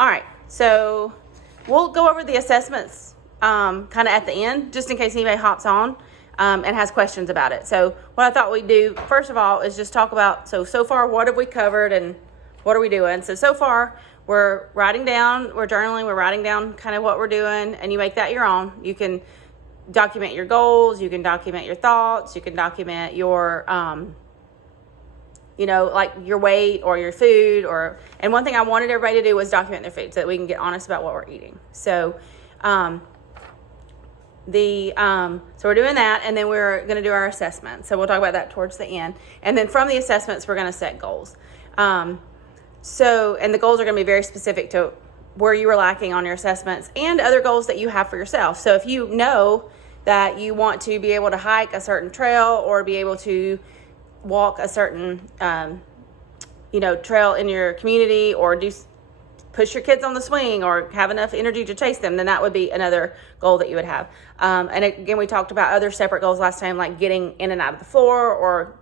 All right, so we'll go over the assessments kind of at the end, just in case anybody hops on and has questions about it. So what I thought we'd do, first of all, is just talk about, so far, what have we covered and what are we doing? So far, we're writing down, we're journaling, we're writing down kind of what we're doing, and you make that your own. You can document your goals, you can document your thoughts, you can document your, like your weight or your food, and one thing I wanted everybody to do was document their food so that we can get honest about what we're eating. So, so we're doing that, and then we're going to do our assessment. So we'll talk about that towards the end. And then from the assessments, we're going to set goals. And the goals are going to be very specific to where you were lacking on your assessments and other goals that you have for yourself. So if you know that you want to be able to hike a certain trail or be able to walk a certain, trail in your community, or push your kids on the swing, or have enough energy to chase them, then that would be another goal that you would have. And again, we talked about other separate goals last time, like getting in and out of the floor, or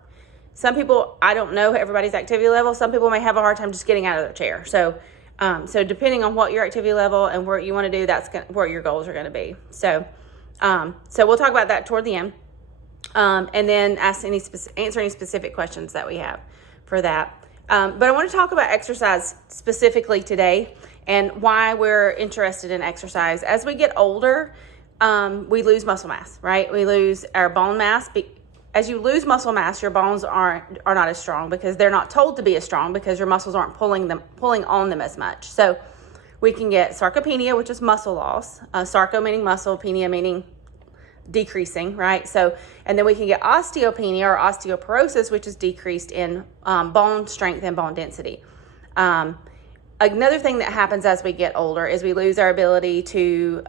some people, I don't know everybody's activity level. Some people may have a hard time just getting out of their chair. So depending on what your activity level and what you want to do, that's where your goals are going to be. So we'll talk about that toward the end. And then answer any specific questions that we have for that. But I want to talk about exercise specifically today and why we're interested in exercise. As we get older, we lose muscle mass, right? We lose our bone mass. As you lose muscle mass, your bones are not as strong because they're not told to be as strong because your muscles aren't pulling on them as much. So we can get sarcopenia, which is muscle loss. Sarco meaning muscle, penia meaning decreasing, right? So, and then we can get osteopenia or osteoporosis, which is decreased in bone strength and bone density. Another thing that happens as we get older is we lose our ability to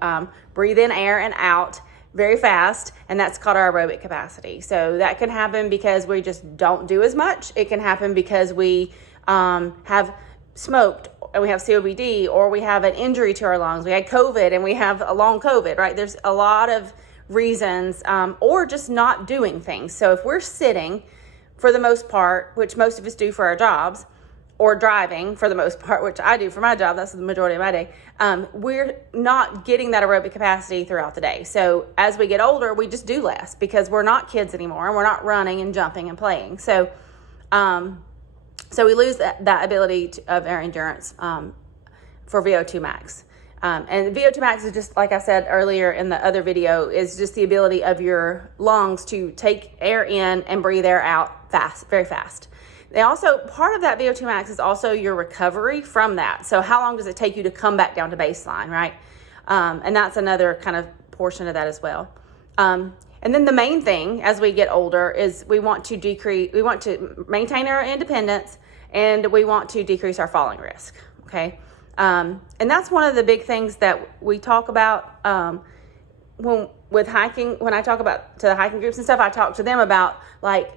breathe in air and out very fast, and that's called our aerobic capacity. So that can happen because we just don't do as much. It can happen because we have smoked and we have COPD, or we have an injury to our lungs. We had COVID and we have a long COVID, right? There's a lot of reasons, or just not doing things. So if we're sitting for the most part, which most of us do for our jobs, or driving for the most part, which I do for my job, that's the majority of my day, we're not getting that aerobic capacity throughout the day. So as we get older, we just do less because we're not kids anymore and we're not running and jumping and playing. So we lose that ability of our endurance for VO2 max. And VO2 max is just, like I said earlier in the other video, is just the ability of your lungs to take air in and breathe air out fast, very fast. They also, part of that VO2 max is also your recovery from that. So how long does it take you to come back down to baseline, right? And that's another kind of portion of that as well. And then the main thing as we get older is we want to maintain our independence, and we want to decrease our falling risk, okay? And that's one of the big things that we talk about with hiking. When I talk about to the hiking groups and stuff, I talk to them about, like,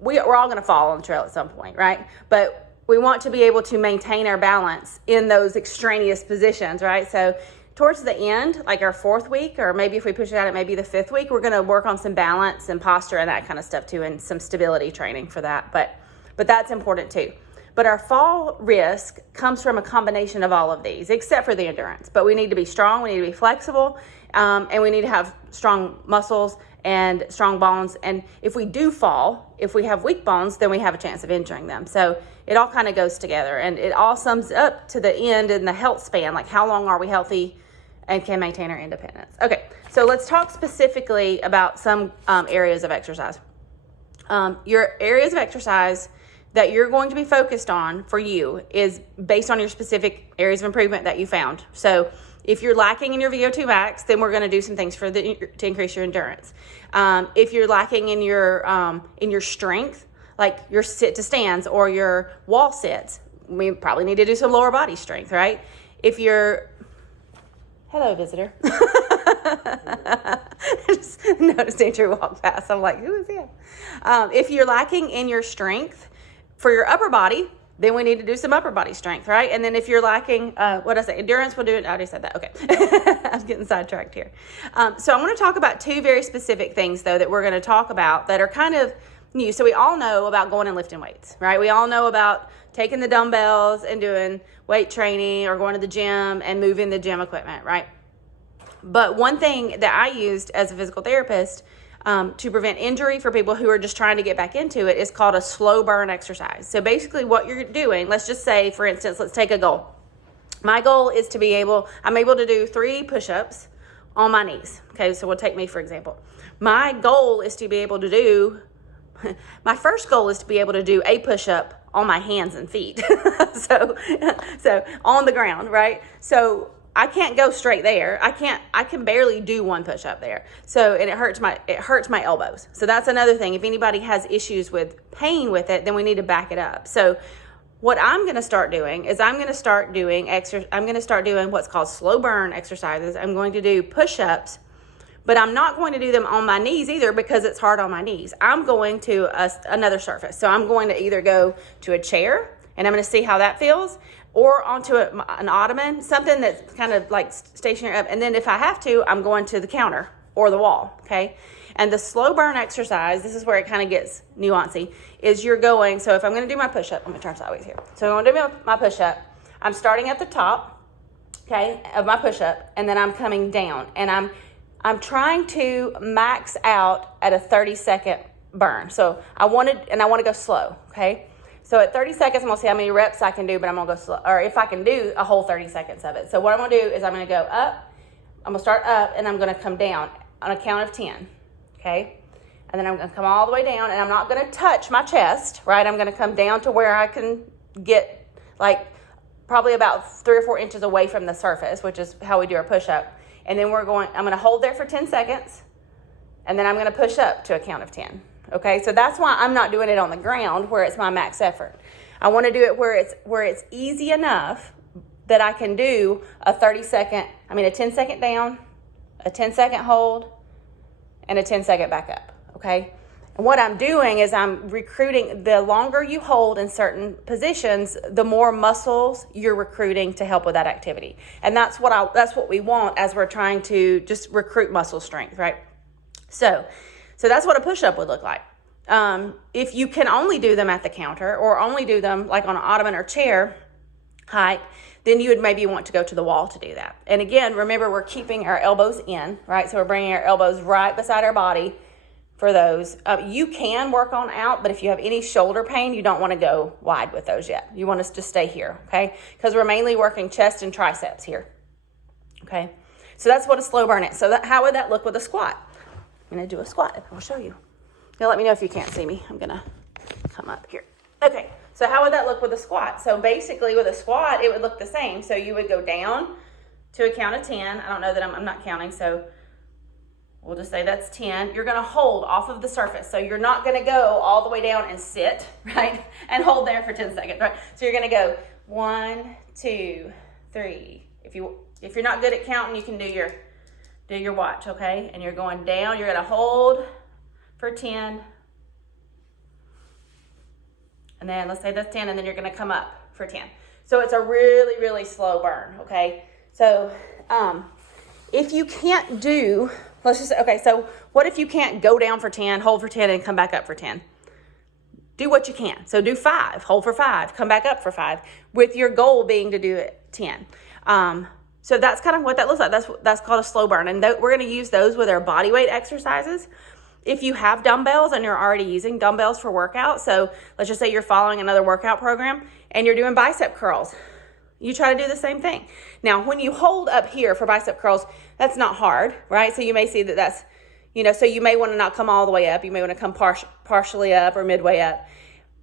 we're all going to fall on the trail at some point, right? But we want to be able to maintain our balance in those extraneous positions, right? So towards the end, like our 4th week, or maybe if we push it out at maybe the 5th week, we're going to work on some balance and posture and that kind of stuff too, and some stability training for that. But that's important too. But our fall risk comes from a combination of all of these, except for the endurance. But we need to be strong, we need to be flexible, and we need to have strong muscles and strong bones. And if we do fall, if we have weak bones, then we have a chance of injuring them. So it all kind of goes together, and it all sums up to the end in the health span, like how long are we healthy and can maintain our independence. Okay, so let's talk specifically about some areas of exercise. Your areas of exercise that you're going to be focused on for you is based on your specific areas of improvement that you found. So if you're lacking in your VO2 max, then we're going to do some things to increase your endurance. If you're lacking in your strength, like your sit to stands or your wall sits, we probably need to do some lower body strength, right? If you're, hello visitor. I just noticed Andrew walk past. I'm like, who is he? If you're lacking in your strength for your upper body, then we need to do some upper body strength, right? And then if you're lacking, endurance, we'll do it. I already said that. Okay. I'm getting sidetracked here. So I want to talk about 2 very specific things, though, that we're going to talk about that are kind of new. So we all know about going and lifting weights, right? We all know about taking the dumbbells and doing weight training or going to the gym and moving the gym equipment, right? But one thing that I used as a physical therapist to prevent injury for people who are just trying to get back into it is called a slow burn exercise. So basically what you're doing, let's just say, for instance, let's take a goal. My goal is to I'm able to do 3 push-ups on my knees. Okay, so we'll take me for example. My goal is to be able to do, my first goal is to be able to do a push-up on my hands and feet. so on the ground, right? So I can't go straight there. I can barely do 1 push-up there. So, and it hurts my elbows. So that's another thing. If anybody has issues with pain with it, then we need to back it up. So what I'm going to start doing is I'm going to start doing what's called slow burn exercises. I'm going to do push-ups, but I'm not going to do them on my knees either because it's hard on my knees. I'm going to another surface. So I'm going to either go to a chair, and I'm going to see how that feels, or onto an ottoman, something that's kind of like stationary up. And then if I have to, I'm going to the counter or the wall, okay? And the slow burn exercise, this is where it kind of gets nuancy, is you're going, so if I'm going to do my push-up, let me turn sideways here. So I'm going to do my push-up. I'm starting at the top, okay, of my push-up, and then I'm coming down. And I'm trying to max out at a 30-second burn. So I want to go slow, okay? So at 30 seconds, I'm going to see how many reps I can do, but I'm going to go slow, or if I can do a whole 30 seconds of it. So what I'm going to do is I'm going to go up, I'm going to start up, and I'm going to come down on a count of 10, okay? And then I'm going to come all the way down, and I'm not going to touch my chest, right? I'm going to come down to where I can get like probably about 3 or 4 inches away from the surface, which is how we do our push-up. And then I'm going to hold there for 10 seconds, and then I'm going to push up to a count of 10. Okay, so that's why I'm not doing it on the ground where it's my max effort. I want to do it where it's easy enough that I can do a 10-second down, a 10-second hold, and a 10-second back up, okay? And what I'm doing is I'm recruiting, the longer you hold in certain positions, the more muscles you're recruiting to help with that activity. And that's what we want as we're trying to just recruit muscle strength, right? So that's what a push-up would look like. If you can only do them at the counter or only do them like on an ottoman or chair height, then you would maybe want to go to the wall to do that. And again, remember, we're keeping our elbows in, right? So we're bringing our elbows right beside our body for those. You can work on out, but if you have any shoulder pain, you don't want to go wide with those yet. You want us to stay here, okay? Because we're mainly working chest and triceps here, okay? So that's what a slow burn is. So how would that look with a squat? I'm going to do a squat. I'll show you. You'll let me know if you can't see me. I'm going to come up here. Okay, so how would that look with a squat? So basically with a squat, it would look the same. So you would go down to a count of 10. I don't know that I'm not counting, so we'll just say that's 10. You're going to hold off of the surface. So you're not going to go all the way down and sit, right? And hold there for 10 seconds, right? So you're going to go 1, 2, 3. If you're not good at counting, you can do your watch, okay? And you're going down. You're going to hold for 10. And then let's say that's 10, and then you're going to come up for 10. So it's a really, really slow burn, okay? So if you can't do, let's just say, okay, so what if you can't go down for 10, hold for 10, and come back up for 10? Do what you can. So do 5, hold for 5, come back up for 5, with your goal being to do it 10. So that's kind of what that looks like. That's called a slow burn. And we're going to use those with our body weight exercises. If you have dumbbells and you're already using dumbbells for workout, so let's just say you're following another workout program and you're doing bicep curls, you try to do the same thing. Now, when you hold up here for bicep curls, that's not hard, right? So you may see that's, so you may want to not come all the way up. You may want to come partially up or midway up,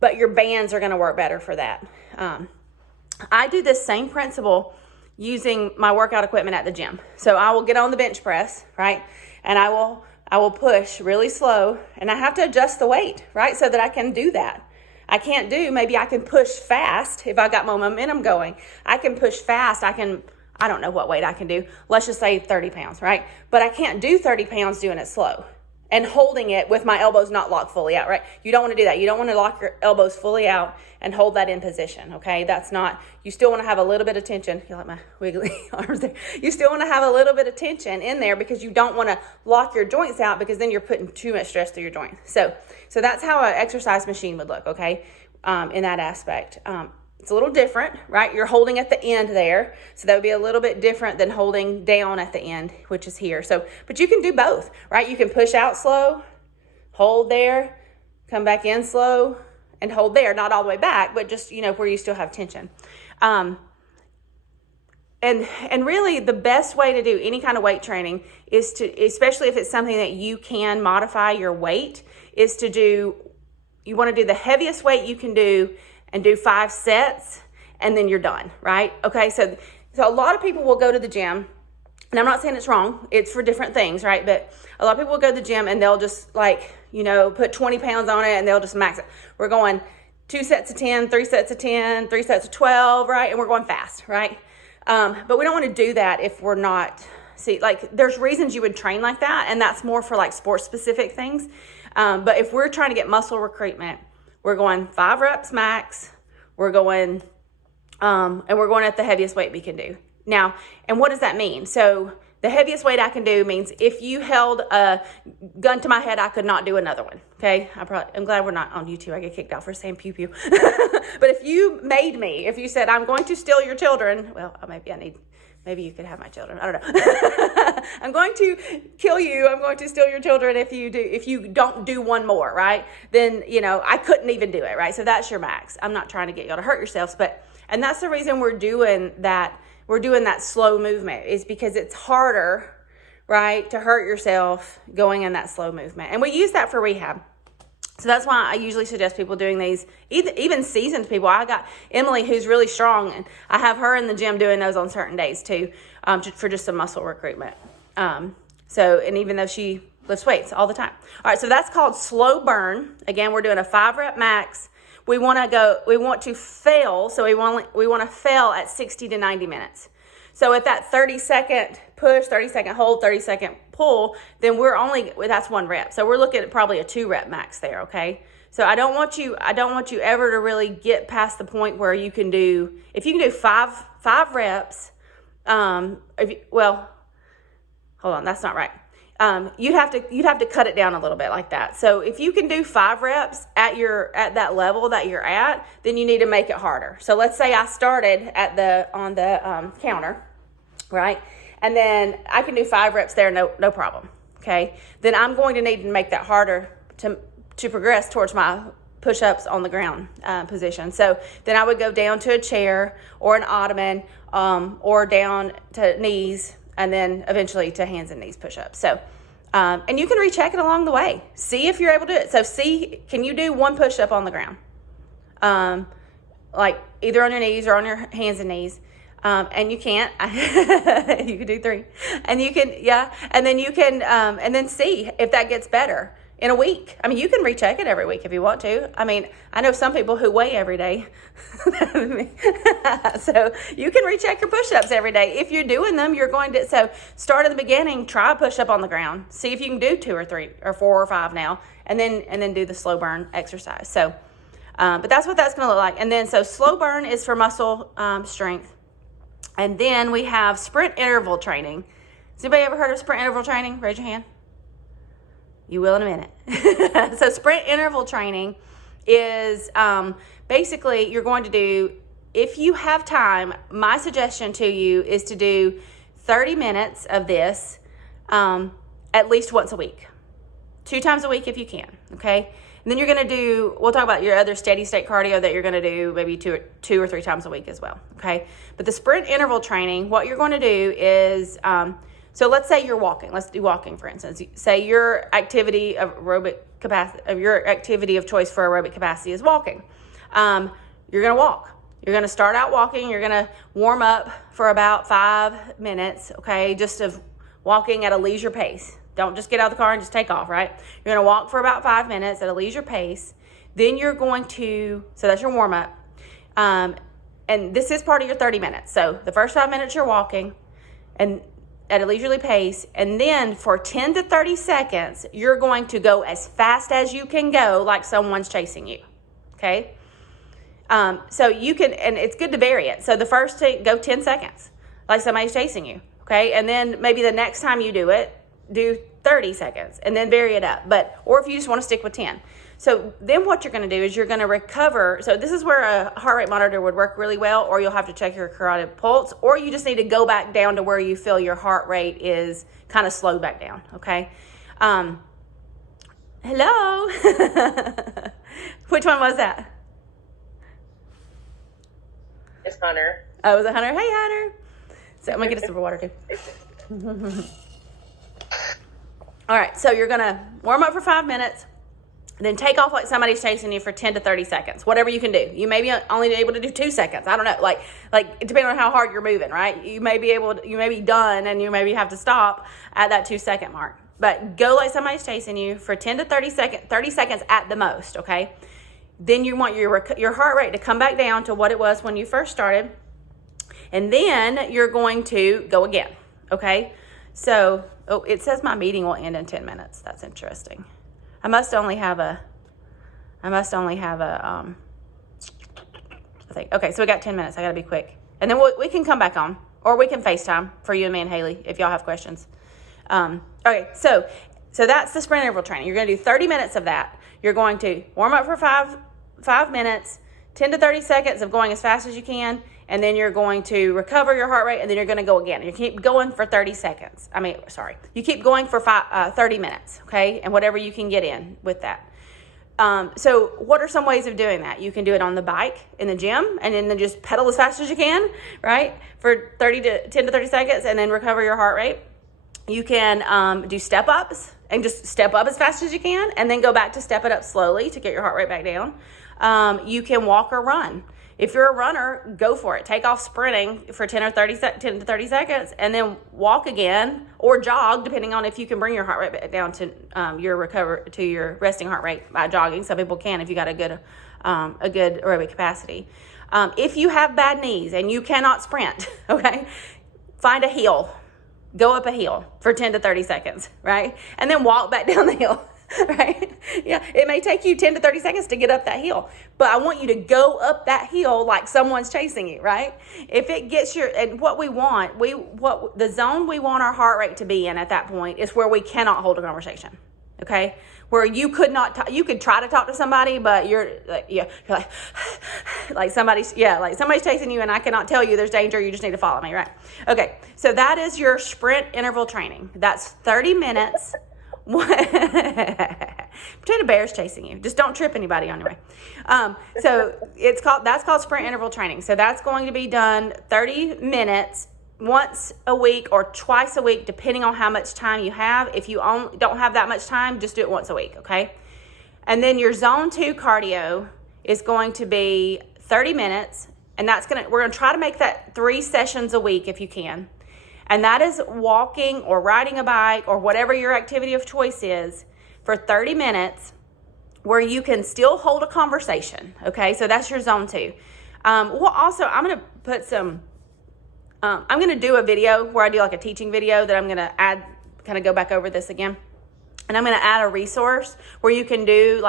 but your bands are going to work better for that. I do this same principle using my workout equipment at the gym. So I will get on the bench press, right? And I will push really slow, and I have to adjust the weight, right? So that I can do that. Maybe I can push fast if I got my momentum going. I can push fast. I don't know what weight I can do. Let's just say 30 pounds, right? But I can't do 30 pounds doing it slow. and holding it with my elbows not locked fully out, right? You don't want to do that. You don't want to lock your elbows fully out and hold that in position, okay? That's not, you still want to have a little bit of tension. You like my wiggly arms there? You still want to have a little bit of tension in there because you don't want to lock your joints out, because then you're putting too much stress through your joint. So that's how an exercise machine would look, okay, in that aspect. It's a little different, right? You're holding at the end there. So that would be a little bit different than holding down at the end, which is here. So, but you can do both, right? You can push out slow, hold there, come back in slow, and hold there. Not all the way back, but just, where you still have tension. And really the best way to do any kind of weight training is to, especially if it's something that you can modify your weight, is to do, you want to do the heaviest weight you can do and do 5 sets, and then you're done, right? Okay, so a lot of people will go to the gym, and I'm not saying it's wrong, it's for different things, right? But a lot of people will go to the gym and they'll just put 20 pounds on it and they'll just max it. We're going 2 sets of 10, 3 sets of 10, 3 sets of 12, right? And we're going fast, right? But we don't want to do that if we're not, there's reasons you would train like that, and that's more for like sports specific things. But if we're trying to get muscle recruitment, we're going 5 reps max. We're going, and we're going at the heaviest weight we can do. Now, and what does that mean? So the heaviest weight I can do means if you held a gun to my head, I could not do another one. Okay. I'm glad we're not on YouTube. I get kicked out for saying pew pew. But if you said, I'm going to steal your children, well, maybe you could have my children. I don't know. I'm going to kill you. I'm going to steal your children if you don't do one more, right? Then, I couldn't even do it, right? So that's your max. I'm not trying to get y'all to hurt yourselves, and that's the reason we're doing that. We're doing that slow movement is because it's harder, right, to hurt yourself going in that slow movement. And we use that for rehab. So that's why I usually suggest people doing these, even seasoned people. I got Emily, who's really strong, and I have her in the gym doing those on certain days too, for just some muscle recruitment. And even though she lifts weights all the time. All right, so that's called slow burn. Again, we're doing a 5 rep max. We want to fail, so we want to fail at 60 to 90 minutes. So at that 30-second push, 30-second hold, 30-second pull, then that's 1 rep. So we're looking at probably a 2 rep max there, okay? So I don't want you ever to really get past the point where if you can do 5 reps, hold on, that's not right. You'd have to cut it down a little bit like that. So if you can do 5 reps at that level that you're at, then you need to make it harder. So let's say I started on the counter, right? And then I can do 5 reps there, no problem. Okay. Then I'm going to need to make that harder to progress towards my push-ups on the ground position. So then I would go down to a chair or an ottoman, or down to knees, and then eventually to hands and knees push-ups. So, and you can recheck it along the way. See if you're able to do it. So can you do 1 push-up on the ground? Like either on your knees or on your hands and knees. And you can't, you can do 3. And you can, and then you can, and then see if that gets better in a week. I mean, you can recheck it every week if you want to. I mean, I know some people who weigh every day. So you can recheck your push-ups every day. If you're doing them, so start at the beginning, try a push-up on the ground. See if you can do 2 or 3 or 4 or 5 now, and then do the slow burn exercise. So, but that's what that's going to look like. And then, so slow burn is for muscle strength. And then we have sprint interval training. Has anybody ever heard of sprint interval training? Raise your hand. You will in a minute. So sprint interval training is basically you're going to do, if you have time, my suggestion to you is to do 30 minutes of this at least once a week. 2 times a week if you can, okay? And then you're going to we'll talk about your other steady state cardio that you're going to do maybe two or 3 times a week as well, okay? But the sprint interval training, what you're going to do is, so let's say you're walking. Let's do walking, for instance. Say your activity of choice for aerobic capacity is walking. You're going to walk. You're going to start out walking. You're going to warm up for about 5 minutes, okay? Just of walking at a leisure pace. Don't just get out of the car and just take off, right? You're going to walk for about 5 minutes at a leisure pace. Then you're going to, so that's your warm up. And this is part of your 30 minutes. So the first 5 minutes you're walking, and at a leisurely pace, and then for 10 to 30 seconds, you're going to go as fast as you can go, like someone's chasing you, okay? So you can, and it's good to vary it. So the first go 10 seconds, like somebody's chasing you, okay? And then maybe the next time you do it, do 30 seconds, and then vary it up. Or if you just want to stick with 10. So then what you're going to do is you're going to recover. So this is where a heart rate monitor would work really well, or you'll have to check your carotid pulse, or you just need to go back down to where you feel your heart rate is kind of slowed back down, okay? Hello? Which one was that? It's Hunter. Oh, was it Hunter? Hey, Hunter. So I'm going to get a sip of water, too. All right, so you're going to warm up for 5 minutes. Then take off like somebody's chasing you for 10 to 30 seconds, whatever you can do. You may be only able to do 2 seconds. I don't know, like depending on how hard you're moving, right? You may be done, and you maybe have to stop at that 2-second mark. But go like somebody's chasing you for 10 to 30 seconds at the most, okay? Then you want your heart rate to come back down to what it was when you first started. And then you're going to go again, okay? So, it says my meeting will end in 10 minutes. That's interesting. I must only have a I think. Okay, so we got 10 minutes. I got to be quick. And then we can come back on, or we can FaceTime for you and me and Haley if y'all have questions. Okay, so that's the sprint interval training. You're going to do 30 minutes of that. You're going to warm up for 5 minutes, 10 to 30 seconds of going as fast as you can, and then you're going to recover your heart rate, and then you're going to go again. You keep going for 30 seconds. You keep going for 30 minutes, okay? And whatever you can get in with that. So what are some ways of doing that? You can do it on the bike in the gym, and then just pedal as fast as you can, right? For 10 to 30 seconds, and then recover your heart rate. You can do step-ups, and just step up as fast as you can, and then go back to step it up slowly to get your heart rate back down. You can walk or run. If you're a runner, go for it. Take off sprinting for 10 to 30 seconds, and then walk again or jog, depending on if you can bring your heart rate back down to your resting heart rate by jogging. Some people can if you got a good aerobic capacity. If you have bad knees and you cannot sprint, okay, find a hill. Go up a hill for 10 to 30 seconds, right? And then walk back down the hill. Right? Yeah, it may take you 10 to 30 seconds to get up that hill, but I want you to go up that hill like someone's chasing you, right? If it gets and what the zone we want our heart rate to be in at that point is where we cannot hold a conversation, okay? Where you could not, you could try to talk to somebody, but you're like somebody's chasing you, and I cannot tell you there's danger. You just need to follow me, right? Okay, so that is your sprint interval training. That's 30 minutes. Pretend a bear's chasing you. Just don't trip anybody on your way. So that's called sprint interval training. So that's going to be done 30 minutes once a week or twice a week, depending on how much time you have. If you don't have that much time, just do it once a week, okay? And then your zone 2 cardio is going to be 30 minutes, and we're gonna try to make that 3 sessions a week if you can. And that is walking or riding a bike or whatever your activity of choice is for 30 minutes where you can still hold a conversation, okay? So that's your zone 2. Also, I'm going to put I'm going to do a video where I do like a teaching video that I'm going to add, kind of go back over this again. And I'm going to add a resource where you can do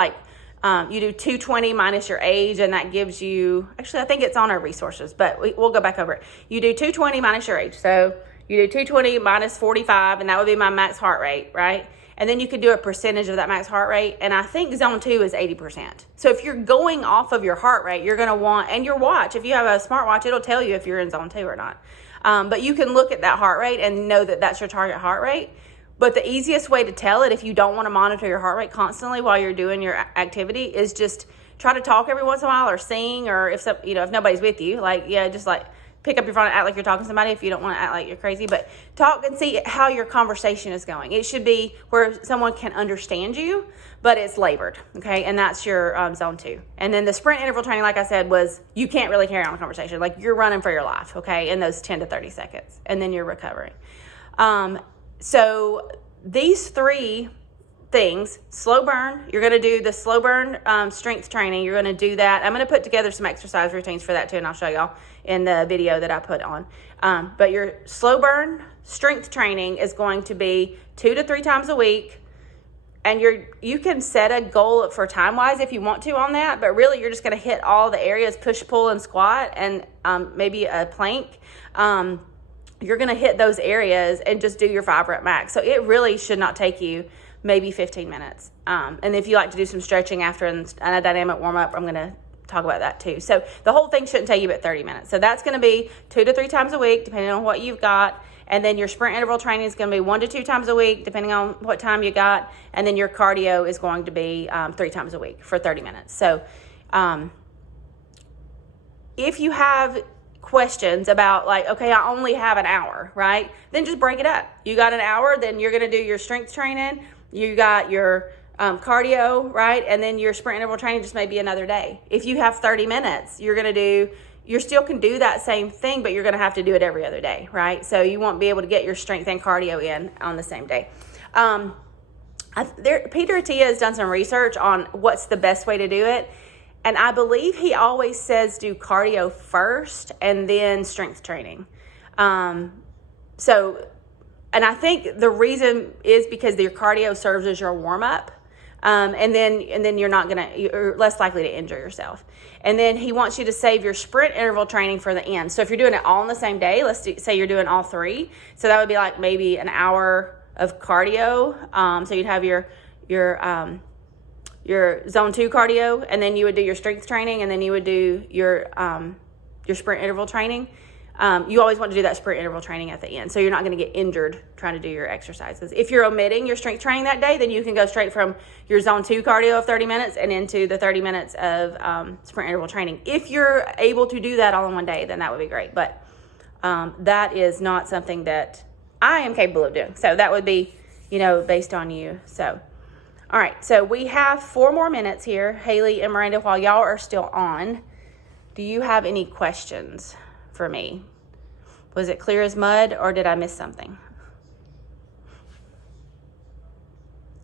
you do 220 minus your age, and that gives you, actually I think it's on our resources, but we'll go back over it. You do 220 minus your age. So you do 220 minus 45, and that would be my max heart rate, right? And then you could do a percentage of that max heart rate, and I think zone 2 is 80%. So if you're going off of your heart rate, you're going to want, and your watch, if you have a smartwatch, it'll tell you if you're in zone 2 or not. But you can look at that heart rate and know that that's your target heart rate. But the easiest way to tell it, if you don't want to monitor your heart rate constantly while you're doing your activity, is just try to talk every once in a while, or sing, or if nobody's with you, just pick up your phone and act like you're talking to somebody if you don't want to act like you're crazy, but talk and see how your conversation is going. It should be where someone can understand you, but it's labored, okay? And that's your zone 2. And then the sprint interval training, like I said, was you can't really carry on a conversation. Like you're running for your life, okay, in those 10 to 30 seconds, and then you're recovering. So these 3 things, slow burn, you're going to do the slow burn strength training. You're going to do that. I'm going to put together some exercise routines for that too, and I'll show y'all in the video that I put on. But your slow burn strength training is going to be 2 to 3 times a week. And you can set a goal for time-wise if you want to on that, but really you're just going to hit all the areas, push, pull, and squat, and maybe a plank. You're going to hit those areas and just do your 5-rep max. So it really should not take you maybe 15 minutes. And if you like to do some stretching after and a dynamic warm-up, I'm going to talk about that too. So the whole thing shouldn't take you but 30 minutes. So that's going to be 2 to 3 times a week, depending on what you've got. And then your sprint interval training is going to be 1 to 2 times a week, depending on what time you got. And then your cardio is going to be 3 times a week for 30 minutes. So if you have questions about like, okay, I only have an hour, right? Then just break it up. You got an hour, then you're going to do your strength training. You got your cardio, right? And then your sprint interval training just may be another day. If you have 30 minutes, you still can do that same thing, but you're going to have to do it every other day, right? So you won't be able to get your strength and cardio in on the same day. Peter Attia has done some research on what's the best way to do it. And I believe he always says do cardio first and then strength training. And I think the reason is because your cardio serves as your warm up. And then you're less likely to injure yourself. And then he wants you to save your sprint interval training for the end. So if you're doing it all on the same day, say you're doing all 3. So that would be like maybe an hour of cardio. So you'd have your zone 2 cardio, and then you would do your strength training, and then you would do your sprint interval training. You always want to do that sprint interval training at the end, so you're not going to get injured trying to do your exercises. If you're omitting your strength training that day, then you can go straight from your zone 2 cardio of 30 minutes and into the 30 minutes of sprint interval training. If you're able to do that all in one day, then that would be great. But that is not something that I am capable of doing. So that would be, based on you. So, all right. So we have 4 more minutes here, Haley and Miranda, while y'all are still on. Do you have any questions for me? Was it clear as mud, or did I miss something?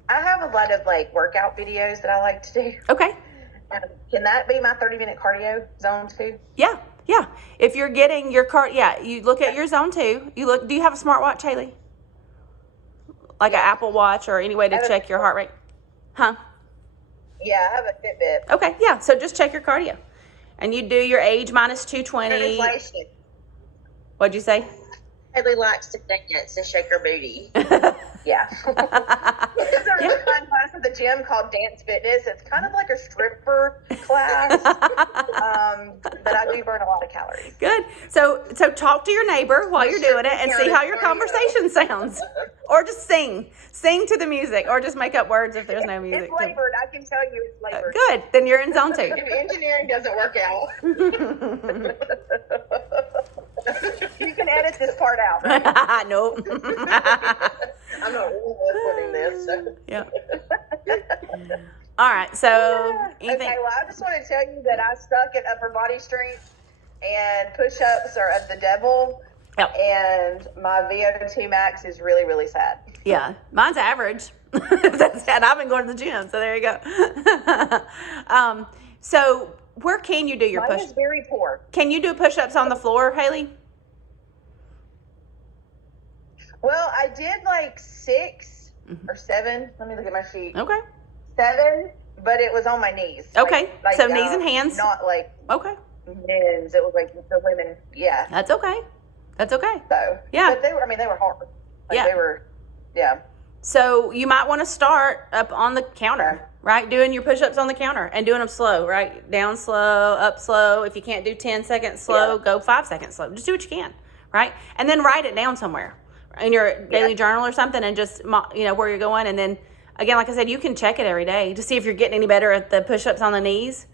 I have a lot of workout videos that I like to do. Okay. Can that be my 30-minute cardio zone 2? Yeah. If you're getting your you look at your zone 2. Do you have a smartwatch, Haley? Like an Apple Watch or any way to check your heart rate? Huh? Yeah, I have a Fitbit. Okay, yeah. So just check your cardio. And you do your age minus 220. What'd you say? Haley likes to dance and shake her booty. Yeah. There's a really fun class at the gym called Dance Fitness. It's kind of like a stripper class, but I do burn a lot of calories. Good. So talk to your neighbor while you're doing it and see how your conversation sounds. Or just sing. Sing to the music, or just make up words if there's no music. It's labored. I can tell you it's labored. Good. Then you're in zone 2. If engineering doesn't work out. You can edit this part out, right? Nope. I'm not putting this. So. Yeah. All right. So, anything? Okay. Well, I just want to tell you that I suck at upper body strength, and push-ups are of the devil. Yep. And my VO2 max is really, really sad. Yeah, mine's average. That's sad. I've been going to the gym, so there you go. So where can you do your Mine is very poor. Can you do push-ups on the floor, Haley? Well, I did 6 or 7. Let me look at my sheet. Okay. 7, but it was on my knees. Okay. So knees and hands. Not okay. men's. It was the women. Yeah. That's okay. So yeah. But they were hard. Yeah. They were. Yeah. So you might want to start up on the counter, right? Doing your push-ups on the counter and doing them slow, right? Down slow, up slow. If you can't do 10 seconds slow, go 5 seconds slow. Just do what you can, right? And then write it down somewhere in your daily journal or something, and just, where you're going. And then, again, like I said, you can check it every day to see if you're getting any better at the push-ups on the knees.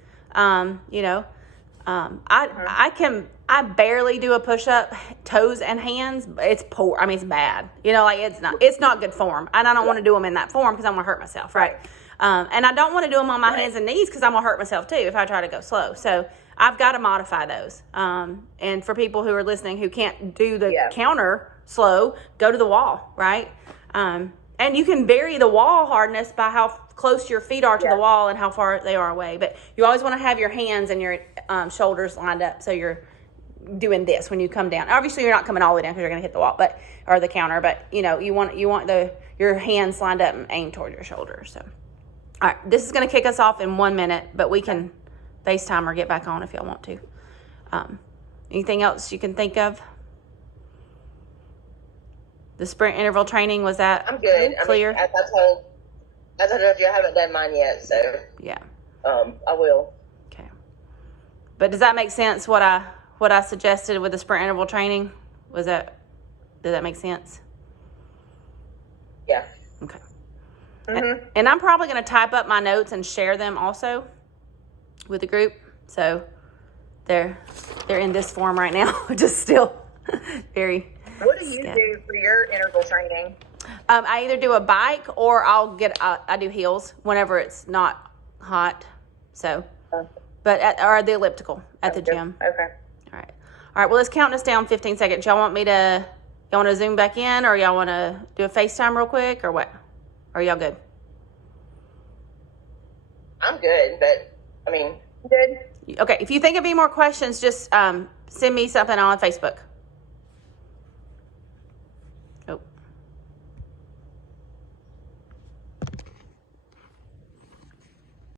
I barely do a push-up, toes and hands. It's poor. I mean, it's bad. It's not good form. And I don't want to do them in that form because I'm going to hurt myself, right? And I don't want to do them on my hands and knees because I'm going to hurt myself too if I try to go slow. So I've got to modify those. And for people who are listening who can't do the counter slow, go to the wall, right? And you can vary the wall hardness by how close your feet are to the wall and how far they are away. But you always want to have your hands and your shoulders lined up so you're doing this when you come down. Obviously, you're not coming all the way down because you're going to hit the wall, or the counter. But you know, you want your hands lined up and aimed toward your shoulders. So, all right, this is going to kick us off in 1 minute, but we can FaceTime or get back on if y'all want to. Anything else you can think of? The sprint interval training, was that I'm good. clear? I mean, as I told you, I haven't done mine yet, so Yeah. I will. Okay. But does that make sense? What I suggested with the sprint interval training, did that make sense? Yeah. Okay. Mm-hmm. And I'm probably going to type up my notes and share them also with the group. So they're in this form right now, which is still very. What do you do for your interval training? I either do a bike or I do heels whenever it's not hot. So, or the elliptical at the gym. Okay. All right. Well, let's count us down 15 seconds. Y'all want to zoom back in, or y'all want to do a FaceTime real quick, or what? Or are y'all good? I'm good, but I mean, Good. Okay. If you think of any more questions, just send me something on Facebook.